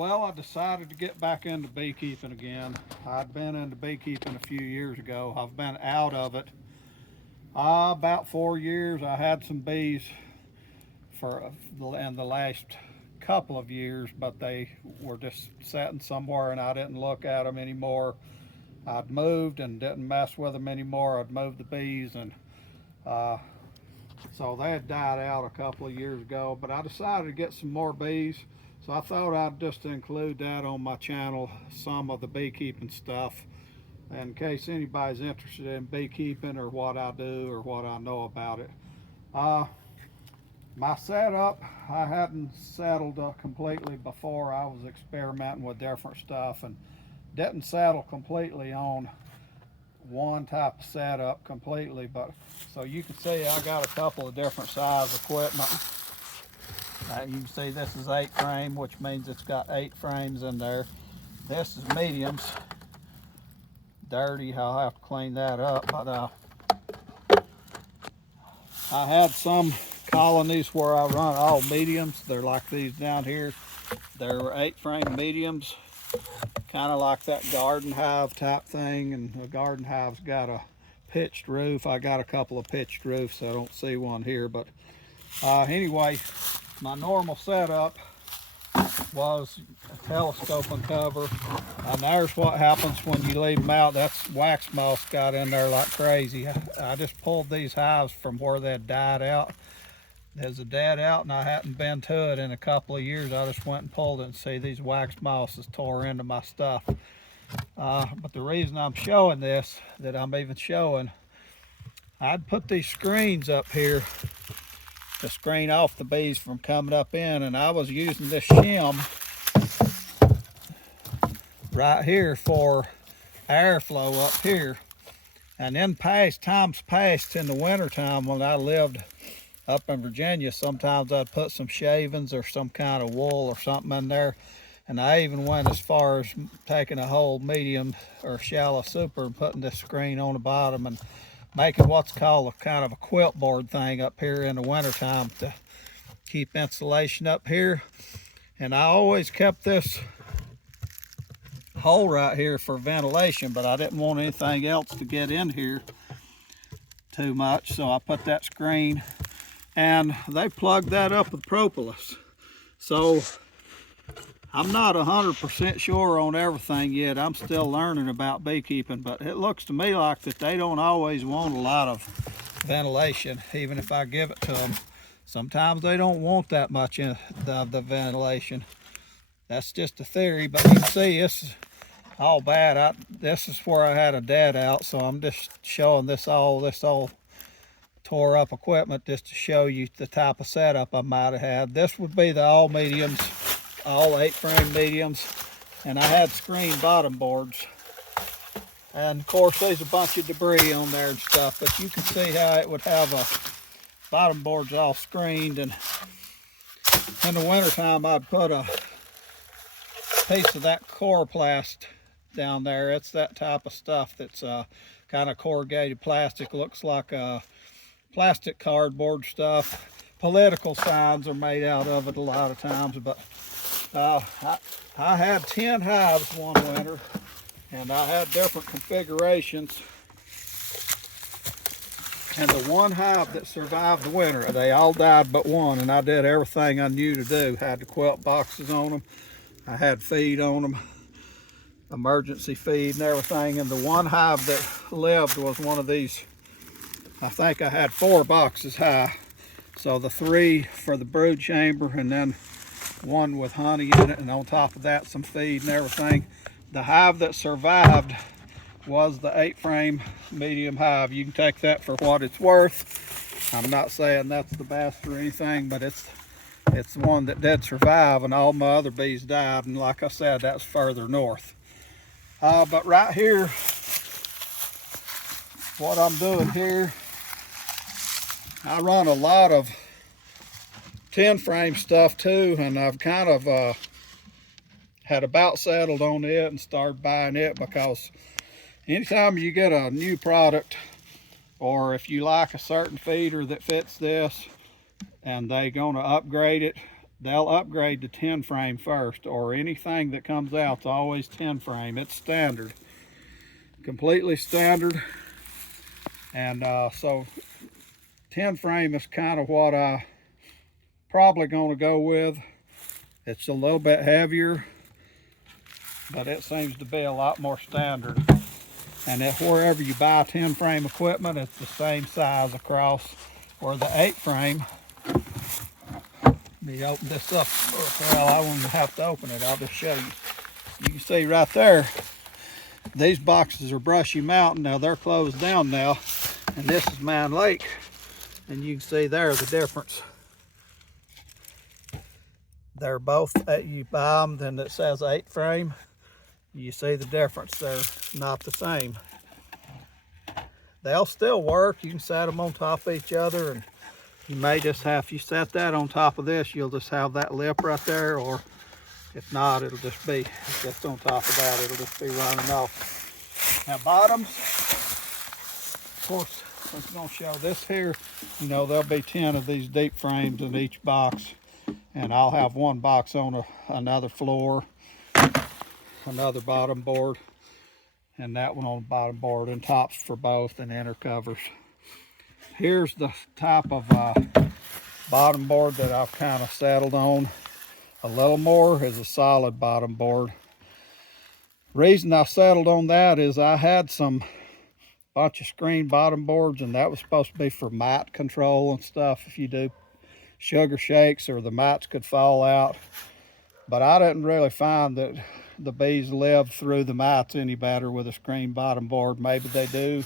Well, I decided to get back into beekeeping again. I'd been into beekeeping a few years ago. I've been out of it about 4 years. I had some bees for in the last couple of years, but they were just sitting somewhere and I didn't look at them anymore. I'd moved and didn't mess with them anymore. I'd moved the bees, and so they had died out a couple of years ago, but I decided to get some more bees. So I thought I'd just include that on my channel, some of the beekeeping stuff, in case anybody's interested in beekeeping or what I do or what I know about it. My setup, I hadn't settled completely before. I was experimenting with different stuff and didn't settle completely on one type of setup completely, but so you can see I got a couple of different size equipment. You can see this is 8 frame, which means it's got 8 frames in there. This is mediums. Dirty, I'll have to clean that up, but I had some colonies where I run all mediums. They're like these down here. They're 8 frame mediums, kind of like that garden hive type thing, and the garden hive's got a pitched roof. I got a couple of pitched roofs. I don't see one here, but anyway, my normal setup was a telescoping cover, and there's what happens when you leave them out. That's wax moss got in there like crazy. I just pulled these hives from where they had died out. There's a dead out, and I hadn't been to it in a couple of years. I just went and pulled it, and see these wax mosses tore into my stuff. But the reason I'm showing this, that I'm even showing, I'd put these screens up here to screen off the bees from coming up in, and I was using this shim right here for airflow up here. And in times past in the winter time when I lived up in Virginia, sometimes I'd put some shavings or some kind of wool or something in there, and I even went as far as taking a whole medium or shallow super and putting this screen on the bottom and making what's called a kind of a quilt board thing up here in the winter time to keep insulation up here. And I always kept this hole right here for ventilation, but I didn't want anything else to get in here too much, so I put that screen, and they plugged that up with propolis. So I'm not 100% sure on everything yet. I'm still learning about beekeeping, but it looks to me like that they don't always want a lot of ventilation, even if I give it to them. Sometimes they don't want that much in the ventilation. That's just a theory, but you can see this is all bad. This is where I had a dead out, so I'm just showing this all tore up equipment just to show you the type of setup I might have had. This would be the all mediums, all 8 frame mediums, and I had screen bottom boards, and of course there's a bunch of debris on there and stuff, but you can see how it would have a bottom boards all screened. And in the wintertime I'd put a piece of that coroplast down there. It's that type of stuff that's kind of corrugated plastic, looks like plastic cardboard stuff. Political signs are made out of it a lot of times, but I had 10 hives one winter, and I had different configurations. And the one hive that survived the winter, they all died but one, and I did everything I knew to do. Had the quilt boxes on them, I had feed on them, emergency feed and everything. And the one hive that lived was one of these, I think I had 4 boxes high. So the 3 for the brood chamber, and then 1 with honey in it, and on top of that some feed and everything. The hive that survived was the 8 frame medium hive. You can take that for what it's worth. I'm not saying that's the best or anything, but it's the one that did survive, and all my other bees died, and like I said, that's further north. But right here, what I'm doing here, I run a lot of 10 frame stuff too, and I've kind of had about settled on it and started buying it, because anytime you get a new product, or if you like a certain feeder that fits this and they're going to upgrade it, they'll upgrade to 10 frame first, or anything that comes out's always 10 frame. It's standard, completely standard. And so 10 frame is kind of what I probably going to go with. It's a little bit heavier, but it seems to be a lot more standard. And if wherever you buy 10 frame equipment, it's the same size across. Or the 8 frame, let me open this up. Well, I won't have to open it, I'll just show you. You can see right there, these boxes are Brushy Mountain. Now they're closed down now, and this is Man Lake. And you can see there the difference. They're both, you buy them, then it says 8 frame. You see the difference, they're not the same. They'll still work. You can set them on top of each other, and you may just have, if you set that on top of this, you'll just have that lip right there, or if not, it'll just be just on top of that, it'll just be running off. Now bottoms, of course, I'm going to show this here. You know, there'll be 10 of these deep frames in each box, and I'll have one box on another floor, another bottom board, and that one on the bottom board, and tops for both, and inner covers. Here's the type of bottom board that I've kind of settled on a little more, is a solid bottom board. Reason I settled on that is I had some bunch of screen bottom boards, and that was supposed to be for mite control and stuff. If you do sugar shakes, or the mites could fall out. But I didn't really find that the bees live through the mites any better with a screen bottom board. Maybe they do,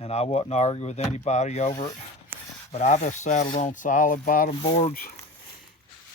and I wouldn't argue with anybody over it. But I just settled on solid bottom boards,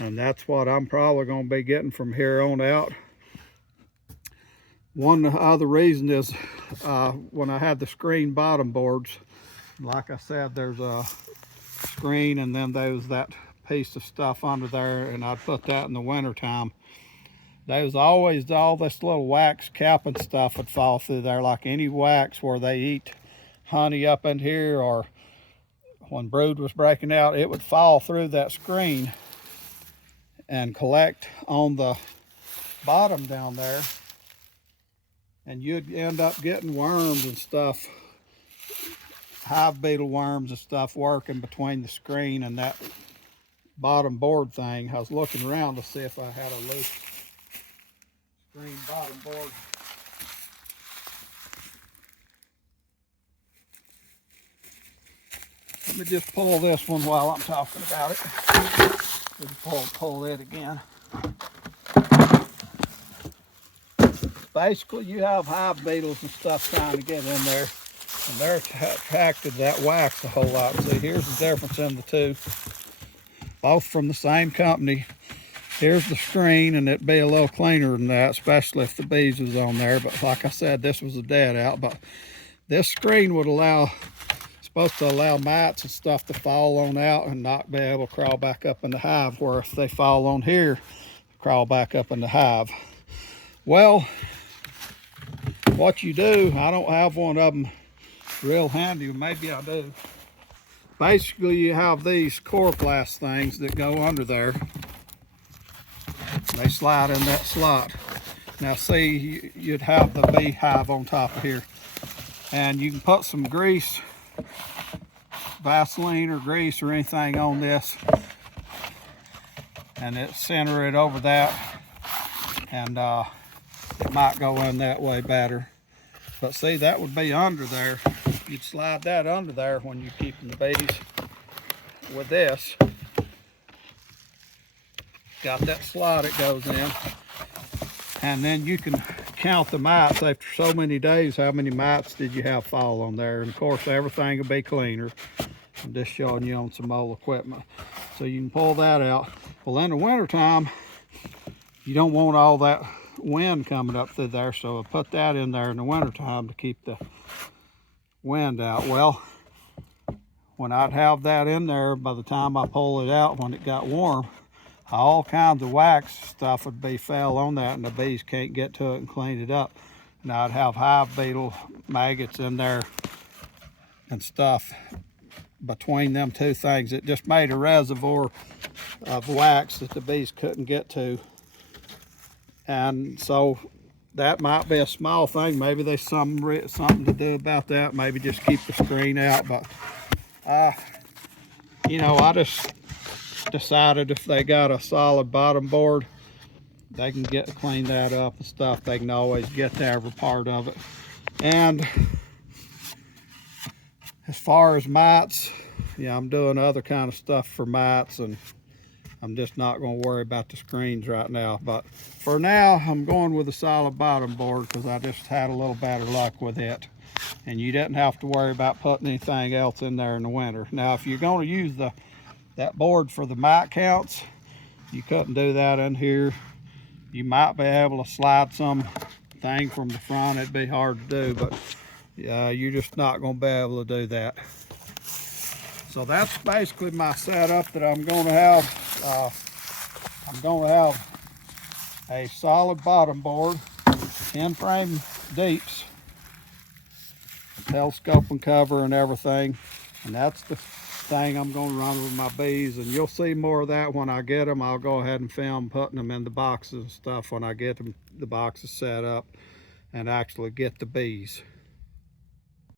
and that's what I'm probably going to be getting from here on out. One other reason is when I had the screen bottom boards, like I said, there's a screen, and then there was that piece of stuff under there, and I'd put that in the winter time. There was always all this little wax capping stuff would fall through there, like any wax where they eat honey up in here, or when brood was breaking out, it would fall through that screen and collect on the bottom down there, and you'd end up getting worms and stuff, hive beetle worms and stuff, working between the screen and that bottom board thing. I was looking around to see if I had a loose screen bottom board. Let me just pull this one while I'm talking about it. We can pull it again. Basically, you have hive beetles and stuff trying to get in there, and they're attracted to that wax a whole lot. See, here's the difference in the two. Both from the same company. Here's the screen, and it'd be a little cleaner than that, especially if the bees was on there. But like I said, this was a dead out. But this screen would supposed to allow mites and stuff to fall on out and not be able to crawl back up in the hive, where if they fall on here, crawl back up in the hive. Well, what you do, I don't have one of them real handy, maybe I do. Basically, you have these core glass things that go under there. They slide in that slot. Now see, you'd have the beehive on top of here, and you can put some grease, Vaseline or grease or anything on this, and center it over that, and it might go in that way better. But see, that would be under there. You'd slide that under there when you're keeping the bees with this. Got that slot it goes in, and then you can count the mites after so many days. How many mites did you have fall on there? And of course, everything will be cleaner. I'm just showing you on some old equipment, so you can pull that out. Well, in the winter time, you don't want all that wind coming up through there, so I put that in there in the winter time to keep the wind out. Well, when I'd have that in there, by the time I pull it out when it got warm, all kinds of wax stuff would be fell on that, and the bees can't get to it and clean it up. And I'd have hive beetle maggots in there and stuff between them two things. It just made a reservoir of wax that the bees couldn't get to. And so that might be a small thing. Maybe there's something to do about that. Maybe just keep the screen out. But you know, I just decided if they got a solid bottom board, they can clean that up and stuff. They can always get to every part of it. And as far as mites, yeah, I'm doing other kind of stuff for mites, and I'm just not going to worry about the screens right now. But for now, I'm going with a solid bottom board because I just had a little better luck with it. And you didn't have to worry about putting anything else in there in the winter. Now, if you're going to use that board for the mite counts, you couldn't do that in here. You might be able to slide some thing from the front. It'd be hard to do, but you're just not going to be able to do that. So that's basically my setup that I'm going to have. I'm going to have a solid bottom board, 10 frame deeps, telescope and cover and everything. And that's the thing I'm going to run with my bees, and you'll see more of that when I get them. I'll go ahead and film putting them in the boxes and stuff when I get the boxes set up and actually get the bees.